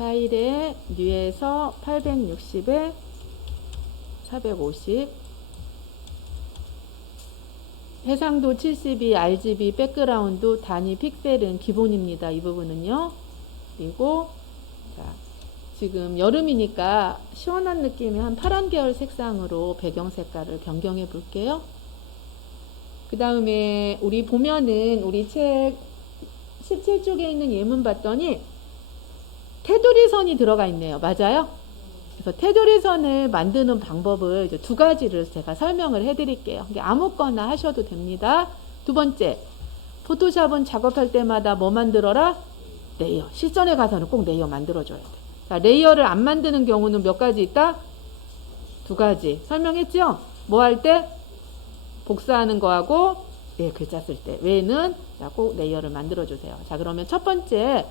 파일에 뉴에서 860에 450 해상도 72 RGB 백그라운드 단위 픽셀은 기본입니다. 이 부분은요. 그리고 자, 지금 여름이니까 시원한 느낌의 한 파란 계열 색상으로 배경 색깔을 변경해 볼게요. 그 다음에 우리 보면은 우리 책 17쪽에 있는 예문 봤더니 테두리 선이 들어가 있네요. 맞아요? 그래서 테두리 선을 만드는 방법을 이제 두 가지를 제가 설명을 해 드릴게요. 아무거나 하셔도 됩니다. 두 번째, 포토샵은 작업할 때마다 뭐 만들어라? 레이어. 실전에 가서는 꼭 레이어 만들어줘야 돼. 자, 레이어를 안 만드는 경우는 몇 가지 있다? 두 가지. 설명했죠? 뭐 할 때? 복사하는 거하고 글자 쓸 때 외에는 꼭 레이어를 만들어주세요. 자, 그러면 첫 번째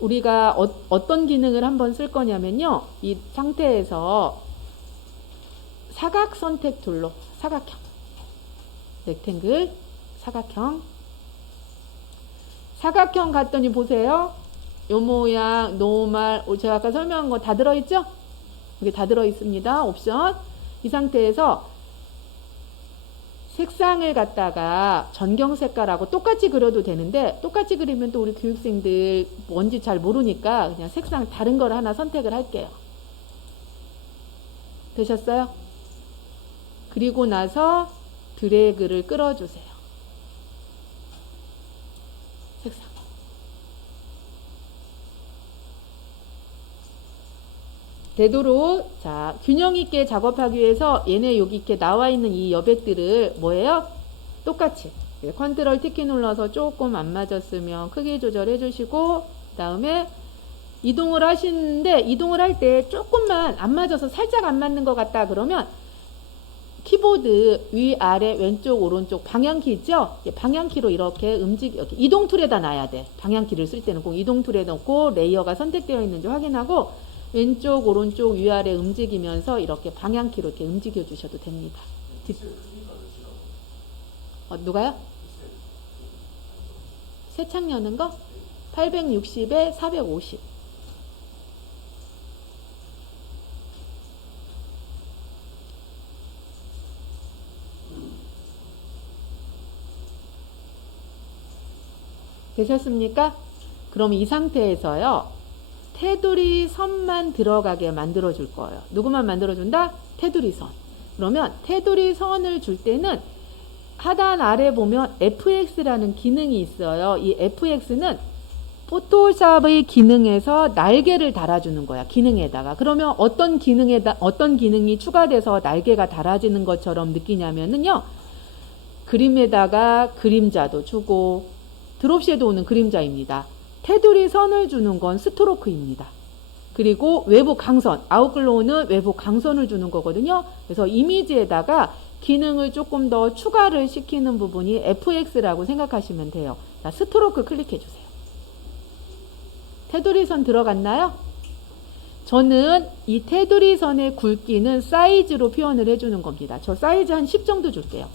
우리가 어떤 기능을 한번 쓸 거냐면요. 이 상태에서 사각 선택 툴로 사각형, 렉탱글, 사각형 갔더니 보세요. 요 모양, 노말, 제가 아까 설명한 거 다 들어있죠? 여기 다 들어있습니다. 옵션. 이 상태에서 색상을 갖다가 전경 색깔하고 똑같이 그려도 되는데 똑같이 그리면 또 우리 교육생들 뭔지 잘 모르니까 그냥 색상 다른 걸 하나 선택을 할게요. 되셨어요? 그리고 나서 드래그를 끌어주세요. 색상. 되도록 자 균형 있게 작업하기 위해서 얘네 여기 이렇게 나와 있는 이 여백들을 뭐예요? 똑같이 컨트롤 T키 눌러서 조금 안 맞았으면 크기 조절해 주시고 그 다음에 이동을 하시는데 이동을 할 때 조금만 안 맞아서 살짝 안 맞는 것 같다 그러면 키보드 위 아래 왼쪽 오른쪽 방향키 있죠? 방향키로 이렇게 이렇게 이동 툴에다 놔야 돼. 방향키를 쓸 때는 꼭 이동 툴에 넣고 레이어가 선택되어 있는지 확인하고 왼쪽 오른쪽 위아래 움직이면서 이렇게 방향키로 이렇게 움직여 주셔도 됩니다. 누가요? 새 창 여는 거? 860에 450 되셨습니까? 그럼 이 상태에서요. 테두리 선만 들어가게 만들어 줄 거예요. 누구만 만들어 준다? 테두리 선. 그러면 테두리 선을 줄 때는 하단 아래 보면 FX라는 기능이 있어요. 이 FX는 포토샵의 기능에서 날개를 달아주는 거야. 기능에다가. 그러면 어떤 기능이 추가돼서 날개가 달아지는 것처럼 느끼냐면요. 그림에다가 그림자도 주고 드롭 섀도우는 그림자입니다. 테두리 선을 주는 건 스트로크입니다. 그리고 외부 강선, 아웃글로우는 외부 강선을 주는 거거든요. 그래서 이미지에다가 기능을 조금 더 추가를 시키는 부분이 FX라고 생각하시면 돼요. 자, 스트로크 클릭해 주세요. 테두리 선 들어갔나요? 저는 이 테두리 선의 굵기는 사이즈로 표현을 해주는 겁니다. 저 사이즈 한 10 정도 줄게요.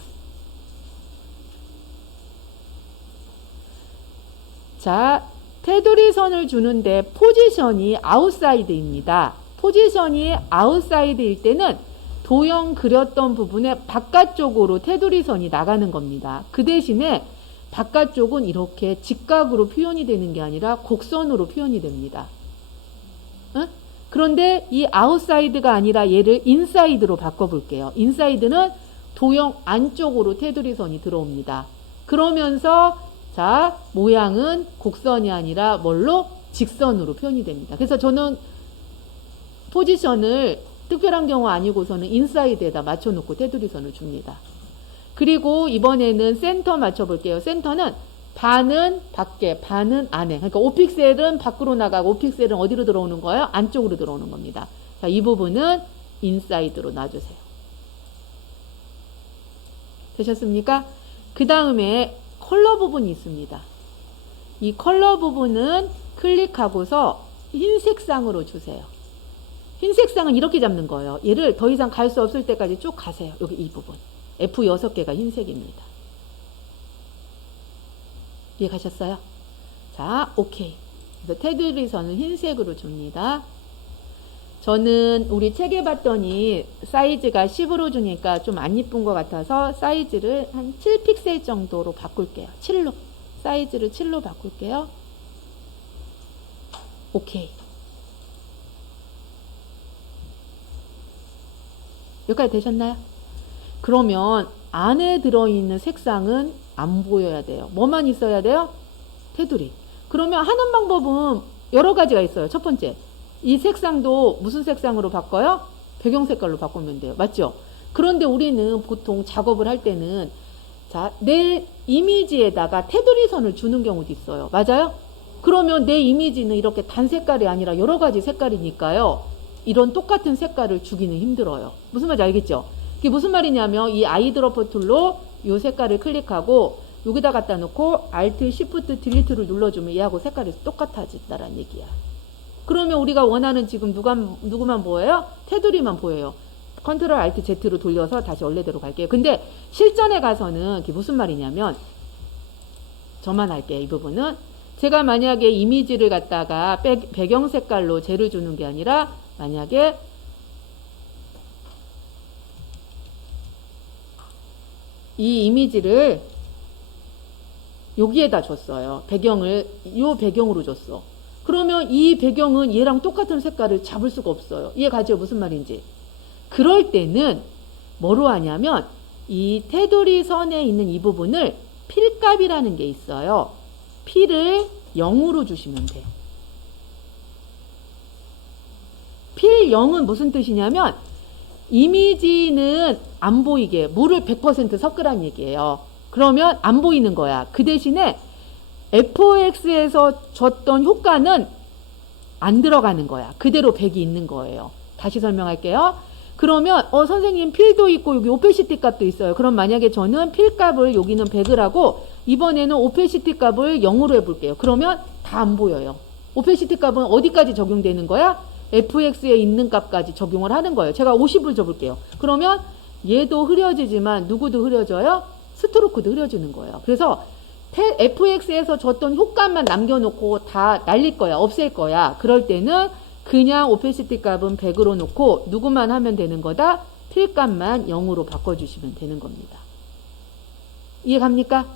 자, 테두리 선을 주는데 포지션이 아웃사이드입니다. 포지션이 아웃사이드일 때는 도형 그렸던 부분의 바깥쪽으로 테두리 선이 나가는 겁니다. 그 대신에 바깥쪽은 이렇게 직각으로 표현이 되는 게 아니라 곡선으로 표현이 됩니다. 응? 그런데 이 아웃사이드가 아니라 얘를 인사이드로 바꿔볼게요. 인사이드는 도형 안쪽으로 테두리 선이 들어옵니다. 그러면서 자, 모양은 곡선이 아니라 뭘로? 직선으로 표현이 됩니다. 그래서 저는 포지션을 특별한 경우 아니고서는 인사이드에다 맞춰놓고 테두리선을 줍니다. 그리고 이번에는 센터 맞춰볼게요. 센터는 반은 밖에, 반은 안에. 그러니까 5픽셀은 밖으로 나가고 5픽셀은 어디로 들어오는 거예요? 안쪽으로 들어오는 겁니다. 자, 이 부분은 인사이드로 놔주세요. 되셨습니까? 그 다음에 컬러 부분이 있습니다. 이 컬러 부분은 클릭하고서 흰 색상으로 주세요. 흰 색상은 이렇게 잡는 거예요. 얘를 더 이상 갈 수 없을 때까지 쭉 가세요. 여기 이 부분. F 6개가 흰색입니다. 이해 가셨어요? 자, 오케이. 그래서 테두리 선을 흰색으로 줍니다. 저는 우리 책에 봤더니 사이즈가 10으로 주니까 좀 안 이쁜 것 같아서 사이즈를 한 7픽셀 정도로 바꿀게요. 7로. 사이즈를 7로 바꿀게요. 오케이. 여기까지 되셨나요? 그러면 안에 들어있는 색상은 안 보여야 돼요. 뭐만 있어야 돼요? 테두리. 그러면 하는 방법은 여러 가지가 있어요. 첫 번째, 이 색상도 무슨 색상으로 바꿔요? 배경 색깔로 바꾸면 돼요. 맞죠? 그런데 우리는 보통 작업을 할 때는 자, 내 이미지에다가 테두리 선을 주는 경우도 있어요. 맞아요? 그러면 내 이미지는 이렇게 단 색깔이 아니라 여러 가지 색깔이니까요. 이런 똑같은 색깔을 주기는 힘들어요. 무슨 말인지 알겠죠? 이게 무슨 말이냐면 이 아이드로퍼 툴로 이 색깔을 클릭하고 여기다 갖다 놓고 Alt, Shift, Delete를 눌러주면 얘하고 색깔이 똑같아진다는 얘기야. 그러면 우리가 원하는 지금 누구만 보여요? 테두리만 보여요. 컨트롤 Alt Z로 돌려서 다시 원래대로 갈게요. 근데 실전에 가서는 그게 무슨 말이냐면 저만 할게요. 이 부분은 제가 만약에 이미지를 갖다가 배경 색깔로 쟤를 주는 게 아니라 만약에 이 이미지를 여기에다 줬어요. 배경을 이 배경으로 줬어. 그러면 이 배경은 얘랑 똑같은 색깔을 잡을 수가 없어요. 이해 가죠? 무슨 말인지. 그럴 때는 뭐로 하냐면 이 테두리 선에 있는 이 부분을 필값이라는 게 있어요. 필을 0으로 주시면 돼요. 필 0은 무슨 뜻이냐면 이미지는 안 보이게 물을 100% 섞으란 얘기예요. 그러면 안 보이는 거야. 그 대신에 FOX에서 줬던 효과는 안 들어가는 거야. 그대로 100이 있는 거예요. 다시 설명할게요. 그러면 선생님 필도 있고 여기 오페시티 값도 있어요. 그럼 만약에 저는 필 값을 여기는 100을 하고 이번에는 오페시티 값을 0으로 해볼게요. 그러면 다 안 보여요. 오페시티 값은 어디까지 적용되는 거야? fx에 있는 값까지 적용을 하는 거예요. 제가 50을 줘볼게요. 그러면 얘도 흐려지지만 누구도 흐려져요? 스트로크도 흐려지는 거예요. 그래서 fx에서 줬던 효과만 남겨놓고 다 날릴 거야. 없앨 거야. 그럴 때는 그냥 오페시티 값은 100으로 놓고 누구만 하면 되는 거다? 필값만 0으로 바꿔주시면 되는 겁니다. 이해 갑니까?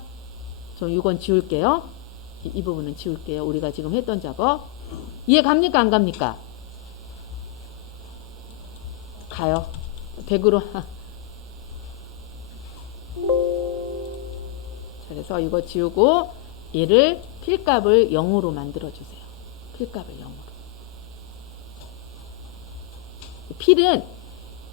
저 이건 지울게요. 이 부분은 지울게요. 우리가 지금 했던 작업. 이해 갑니까? 안 갑니까? 가요. 100으로. 그래서 이거 지우고 얘를 필값을 0으로 만들어주세요. 필값을 0으로. 필은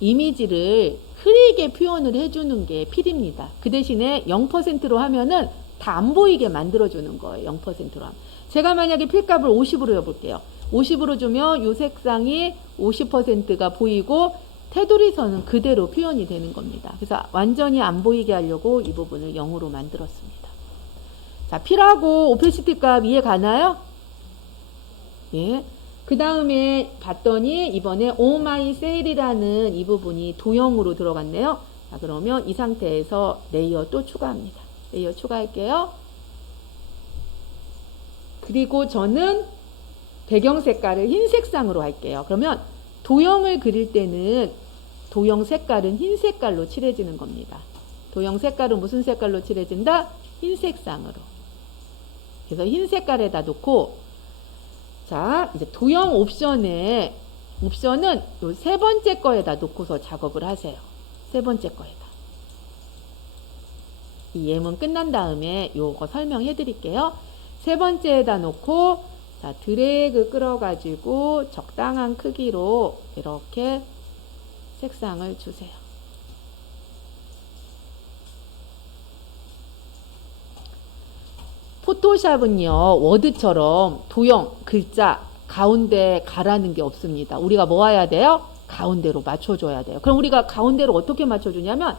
이미지를 흐리게 표현을 해주는 게 필입니다. 그 대신에 0%로 하면은 다 안 보이게 만들어주는 거예요. 0%로 하면. 제가 만약에 필값을 50으로 해볼게요. 50으로 주면 이 색상이 50%가 보이고 테두리 선은 그대로 표현이 되는 겁니다. 그래서 완전히 안 보이게 하려고 이 부분을 0으로 만들었습니다. 자, 필하고 오페시티 값 이해 가나요? 예. 그 다음에 봤더니 이번에 Oh My Sale이라는 이 부분이 도형으로 들어갔네요. 자, 그러면 이 상태에서 레이어 또 추가합니다. 레이어 추가할게요. 그리고 저는 배경 색깔을 흰 색상으로 할게요. 그러면 도형을 그릴 때는 도형 색깔은 흰 색깔로 칠해지는 겁니다. 도형 색깔은 무슨 색깔로 칠해진다? 흰 색상으로. 그래서 흰 색깔에다 놓고 자, 이제 도형 옵션은 요 세 번째 거에다 놓고서 작업을 하세요. 세 번째 거에다. 이 예문 끝난 다음에 요거 설명해 드릴게요. 세 번째에다 놓고 자, 드래그 끌어가지고 적당한 크기로 이렇게 색상을 주세요. 포토샵은요, 워드처럼 도형, 글자, 가운데 가라는 게 없습니다. 우리가 뭐 해야 돼요? 가운데로 맞춰줘야 돼요. 그럼 우리가 가운데로 어떻게 맞춰주냐면,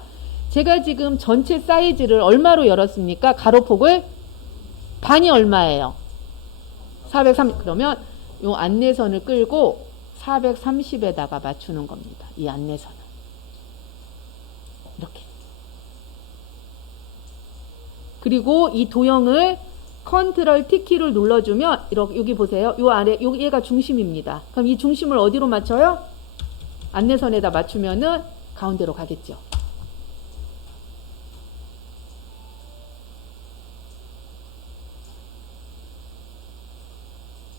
제가 지금 전체 사이즈를 얼마로 열었습니까? 가로폭을 반이 얼마예요? 430. 그러면 이 안내선을 끌고 430에다가 맞추는 겁니다. 이 안내선을. 이렇게. 그리고 이 도형을 컨트롤 T키를 눌러주면 이렇게 여기 보세요. 요 아래 얘가 중심입니다. 그럼 이 중심을 어디로 맞춰요? 안내선에다 맞추면은 가운데로 가겠죠.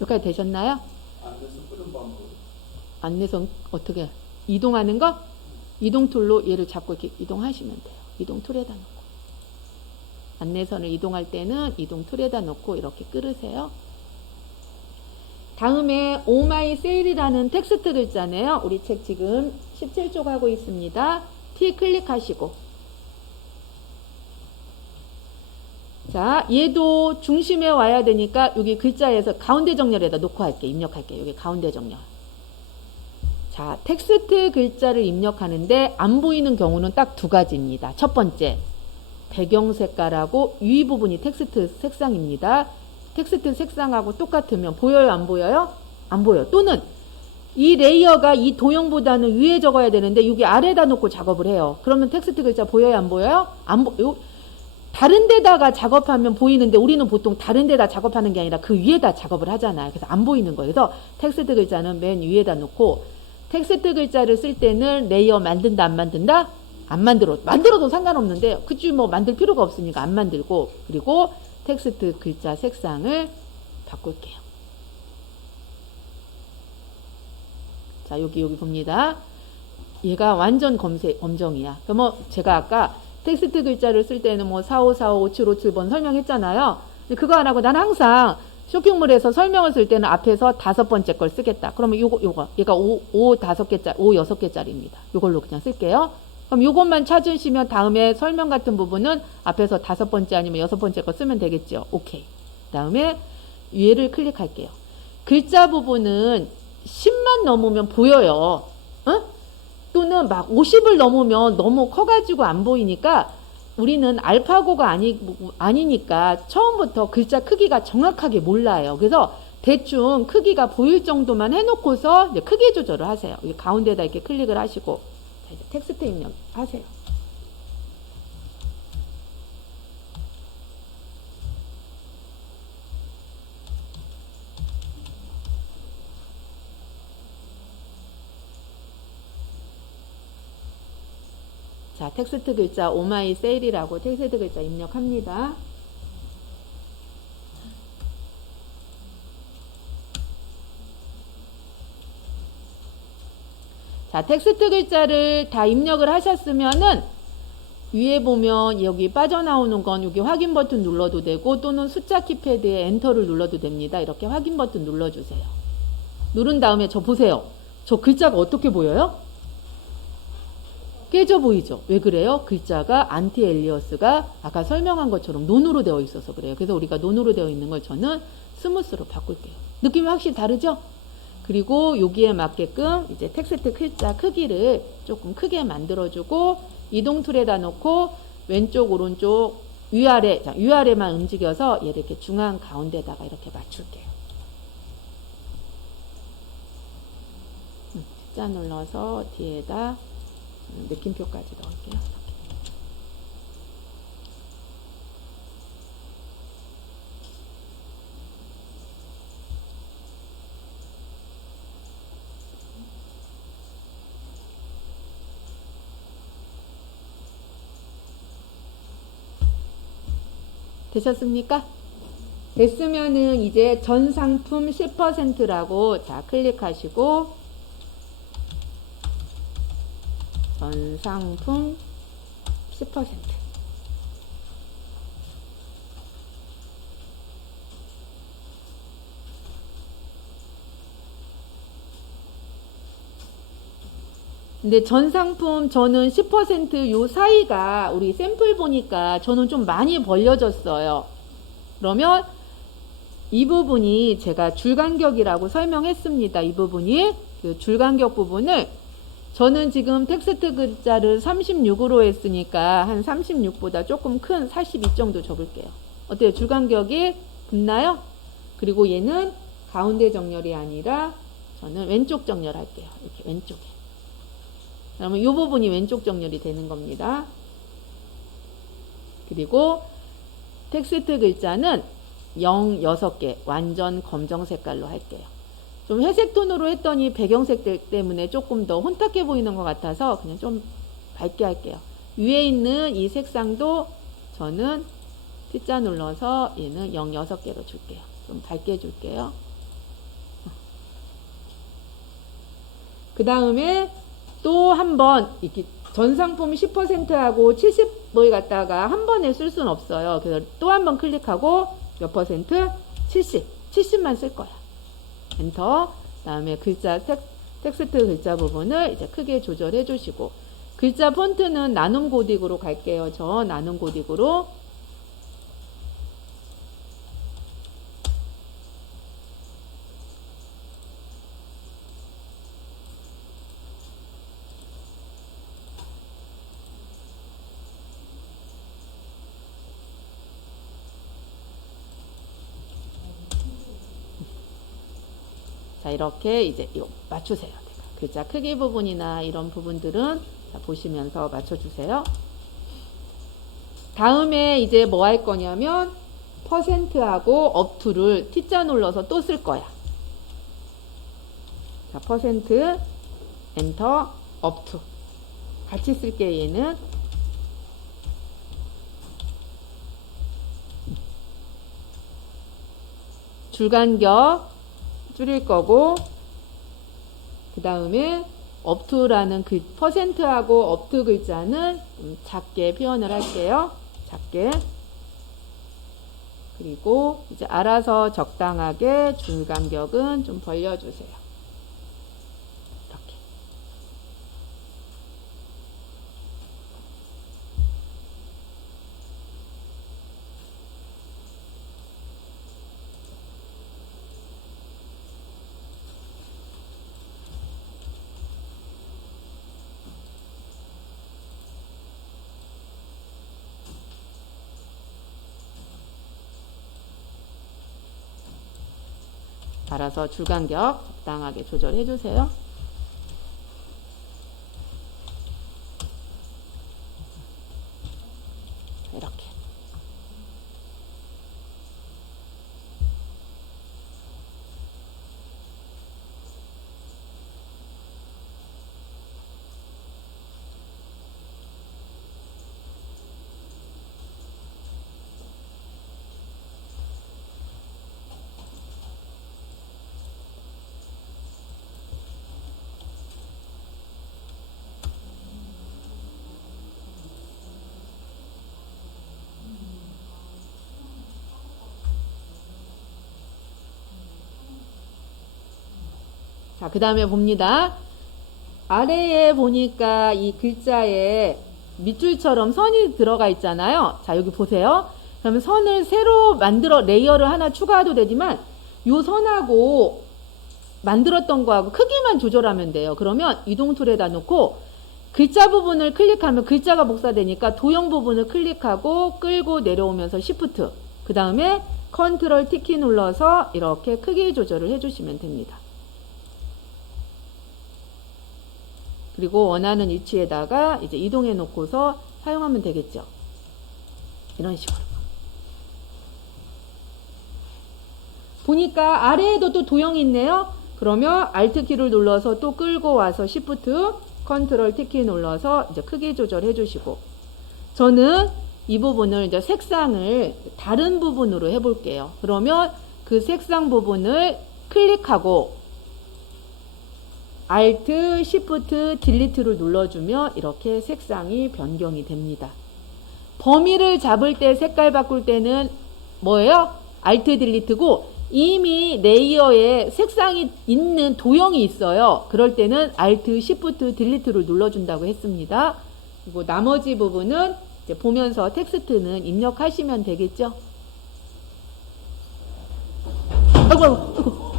여기까지 되셨나요? 안내선 끄는 방법. 안내선 어떻게 이동하는 거? 이동 툴로 얘를 잡고 이렇게 이동하시면 돼요. 이동 툴에다 놓고. 안내선을 이동할 때는 이동 툴에다 놓고 이렇게 끌으세요. 다음에 오마이 세일이라는 텍스트 글자네요. 우리 책 지금 17쪽 하고 있습니다. T 클릭하시고. 자, 얘도 중심에 와야 되니까 여기 글자에서 가운데 정렬에다 놓고 할게요. 입력할게요. 여기 가운데 정렬. 자, 텍스트 글자를 입력하는데 안 보이는 경우는 딱 두 가지입니다. 첫 번째, 배경 색깔하고 위 부분이 텍스트 색상입니다. 텍스트 색상하고 똑같으면 보여요? 안 보여요? 안 보여요. 또는 이 레이어가 이 도형보다는 위에 적어야 되는데 여기 아래다 놓고 작업을 해요. 그러면 텍스트 글자 보여요? 안 보여요? 안 보여. 다른 데다가 작업하면 보이는데 우리는 보통 다른 데다 작업하는 게 아니라 그 위에다 작업을 하잖아요. 그래서 안 보이는 거예요. 그래서 텍스트 글자는 맨 위에다 놓고 텍스트 글자를 쓸 때는 레이어 만든다 안 만든다? 안 만들어. 만들어도 상관없는데 그치 뭐 만들 필요가 없으니까 안 만들고 그리고 텍스트 글자 색상을 바꿀게요. 자 여기 봅니다. 얘가 완전 검정이야. 그럼 뭐 제가 아까 텍스트 글자를 쓸 때는 뭐 4545, 5757번 설명했잖아요. 근데 그거 안 하고 난 항상 쇼핑몰에서 설명을 쓸 때는 앞에서 5번째 걸 쓰겠다. 그러면 요거 얘가 5 6개짜리입니다. 요걸로 그냥 쓸게요. 그럼 요것만 찾으시면 다음에 설명 같은 부분은 앞에서 5번째 아니면 6번째 거 쓰면 되겠죠. 오케이. 다음에 얘를 클릭할게요. 글자 부분은 10만 넘으면 보여요. 어? 또는 막 50을 넘으면 너무 커가지고 안 보이니까 우리는 알파고가 아니니까 처음부터 글자 크기가 정확하게 몰라요. 그래서 대충 크기가 보일 정도만 해놓고서 이제 크기 조절을 하세요. 여기 가운데다 이렇게 클릭을 하시고 자, 이제 텍스트 입력하세요. 자, 텍스트 글자 오마이 세일이라고 텍스트 글자 입력합니다. 자, 텍스트 글자를 다 입력을 하셨으면은 위에 보면 여기 빠져나오는 건 여기 확인 버튼 눌러도 되고 또는 숫자 키패드에 엔터를 눌러도 됩니다. 이렇게 확인 버튼 눌러주세요. 누른 다음에 저 보세요. 저 글자가 어떻게 보여요? 깨져 보이죠? 왜 그래요? 글자가 안티 엘리어스가 아까 설명한 것처럼 논으로 되어 있어서 그래요. 그래서 우리가 논으로 되어 있는 걸 저는 스무스로 바꿀게요. 느낌이 확실히 다르죠? 그리고 여기에 맞게끔 이제 텍스트 글자 크기를 조금 크게 만들어주고 이동 툴에다 놓고 왼쪽 오른쪽 위아래 자, 위아래만 움직여서 얘를 이렇게 중앙 가운데다가 이렇게 맞출게요. 자 눌러서 뒤에다 느낌표까지 넣을게요. 되셨습니까? 됐으면은 이제 전 상품 10%라고 자 클릭하시고 전 상품 10%. 근데 전 상품 저는 10% 요 사이가 우리 샘플 보니까 저는 좀 많이 벌려졌어요. 그러면 이 부분이 제가 줄간격이라고 설명했습니다. 이 부분이 그 줄간격 부분을 저는 지금 텍스트 글자를 36으로 했으니까 한 36보다 조금 큰 42 정도 접을게요. 어때요? 줄간격이 붙나요? 그리고 얘는 가운데 정렬이 아니라 저는 왼쪽 정렬할게요. 이렇게 왼쪽에. 그러면 이 부분이 왼쪽 정렬이 되는 겁니다. 그리고 텍스트 글자는 0 6개 완전 검정 색깔로 할게요. 좀 회색 톤으로 했더니 배경색 때문에 조금 더 혼탁해 보이는 것 같아서 그냥 좀 밝게 할게요. 위에 있는 이 색상도 저는 T자 눌러서 얘는 0 6개로 줄게요. 좀 밝게 줄게요. 그 다음에 또 한 번 전 상품 10%하고 70을 갖다가 한 번에 쓸 수는 없어요. 그래서 또 한 번 클릭하고 몇 퍼센트? 70만 쓸 거야. 엔터. 다음에 글자 텍스트 글자 부분을 이제 크게 조절해 주시고, 글자 폰트는 나눔 고딕으로 갈게요. 저 나눔 고딕으로. 자, 이렇게 이제 이거 맞추세요. 글자 크기 부분이나 이런 부분들은 자, 보시면서 맞춰주세요. 다음에 이제 뭐 할 거냐면 퍼센트하고 업투를 T자 눌러서 또 쓸 거야. 자, 퍼센트 엔터 업투 같이 쓸게. 얘는 줄간격 줄일 거고, 그 다음에 업투라는 그 퍼센트하고 업투 글자는 작게 표현을 할게요. 작게. 그리고 이제 알아서 적당하게 줄 간격은 좀 벌려주세요. 이렇게. 알아서 줄간격 적당하게 조절해 주세요. 이렇게. 자, 그 다음에 봅니다. 아래에 보니까 이 글자에 밑줄처럼 선이 들어가 있잖아요. 자, 여기 보세요. 그러면 선을 새로 레이어를 하나 추가해도 되지만 요 선하고 만들었던 거하고 크기만 조절하면 돼요. 그러면 이동 툴에다 놓고 글자 부분을 클릭하면 글자가 복사되니까 도형 부분을 클릭하고 끌고 내려오면서 Shift, 그 다음에 컨트롤 T키 눌러서 이렇게 크기 조절을 해주시면 됩니다. 그리고 원하는 위치에다가 이제 이동해 놓고서 사용하면 되겠죠. 이런 식으로. 보니까 아래에도 또 도형이 있네요. 그러면 Alt 키를 눌러서 또 끌고 와서 Shift, 컨트롤 T키 눌러서 이제 크기 조절해 주시고, 저는 이 부분을 이제 색상을 다른 부분으로 해 볼게요. 그러면 그 색상 부분을 클릭하고 Alt, Shift, Delete를 눌러주면 이렇게 색상이 변경이 됩니다. 범위를 잡을 때 색깔 바꿀 때는 뭐예요? Alt, Delete고, 이미 레이어에 색상이 있는 도형이 있어요. 그럴 때는 Alt, Shift, Delete를 눌러준다고 했습니다. 그리고 나머지 부분은 이제 보면서 텍스트는 입력하시면 되겠죠? 아이고,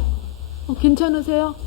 괜찮으세요?